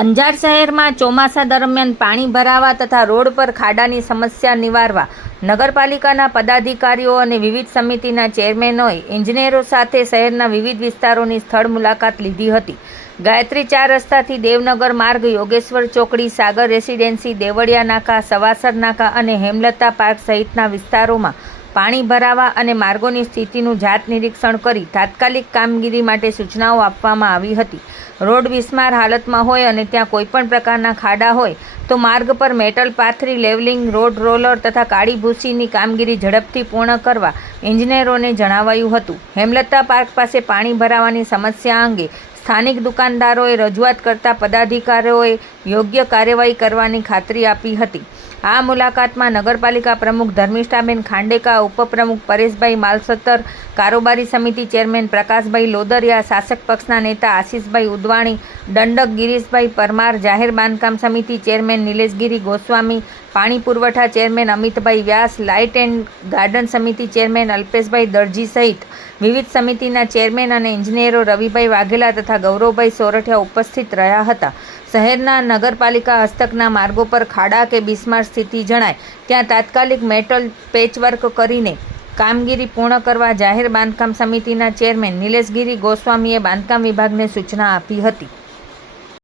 અંજાર શહેરમાં ચોમાસા દરમિયાન પાણી ભરાવા તથા રોડ પર ખાડાની સમસ્યા નિવારવા નગરપાલિકાના પદાધિકારીઓ અને વિવિધ સમિતિના ચેરમેનોએ એન્જિનિયરો સાથે શહેરના વિવિધ વિસ્તારોની સ્થળ મુલાકાત લીધી હતી. ગાયત્રી 4 રસ્તાથી દેવનગર માર્ગ, યોગેશ્વર ચોકડી, સાગર રેસિડેન્સી, દેવળિયા નાકા, સવાસર નાકા અને હેમલતા પાર્ક સહિતના વિસ્તારોમાં પાણી ભરાવા અને માર્ગોની સ્થિતિનું જાત નિરીક્ષણ કરી તાત્કાલિક કામગીરી માટે સૂચનાઓ આપવામાં આવી હતી. રોડ બિસ્માર હાલતમાં હોય અને ત્યાં કોઈપણ પ્રકારના ખાડા હોય તો માર્ગ પર મેટલ પાથરી લેવલિંગ, રોડ રોલર તથા કાળી ભૂસીની કામગીરી ઝડપથી પૂર્ણ કરવા એન્જિનિયરોને જણાવાયું હતું. હેમલતા પાર્ક પાસે પાણી ભરાવાની સમસ્યા અંગે સ્થાનિક દુકાનદારોએ રજૂઆત કરતા પદાધિકારીઓએ યોગ્ય કાર્યવાહી કરવાની ખાતરી આપી હતી. આ મુલાકાતમાં નગરપાલિકા પ્રમુખ ધર્મિષ્ઠાબેન ખાંડેકા, ઉપપ્રમુખ પરેશભાઈ માલસતર, કારોબારી સમિતિ ચેરમેન પ્રકાશભાઈ લોદરિયા, શાસક પક્ષના નેતા આશિષભાઈ ઉદવાણી, દંડક ગિરીશભાઈ પરમાર, જાહેર બાંધકામ સમિતિ ચેરમેન નિલેશગીરી ગોસ્વામી, પાણી પુરવઠા chairman Amitbhai Vyas, light and garden સમિતિ ચેરમેન અલ્પેશભાઈ દરજી સહિત વિવિધ સમિતિના ચેરમેન અને એન્જિનિયરો રવિભાઈ વાઘેલા તથા ગૌરવભાઈ સોરઠિયા ઉપસ્થિત રહ્યા હતા. શહેરના નગરપાલિકા હસ્તકના માર્ગો પર ખાડા કે બિસ્માર સ્થિતિ જણાય ત્યાં તાત્કાલિક મેટલ પેચવર્ક કરીને કામગીરી પૂર્ણ કરવા જાહેર બાંધકામ સમિતિના ચેરમેન નિલેશગીરી ગોસ્વામીએ બાંધકામ વિભાગને સૂચના આપી હતી.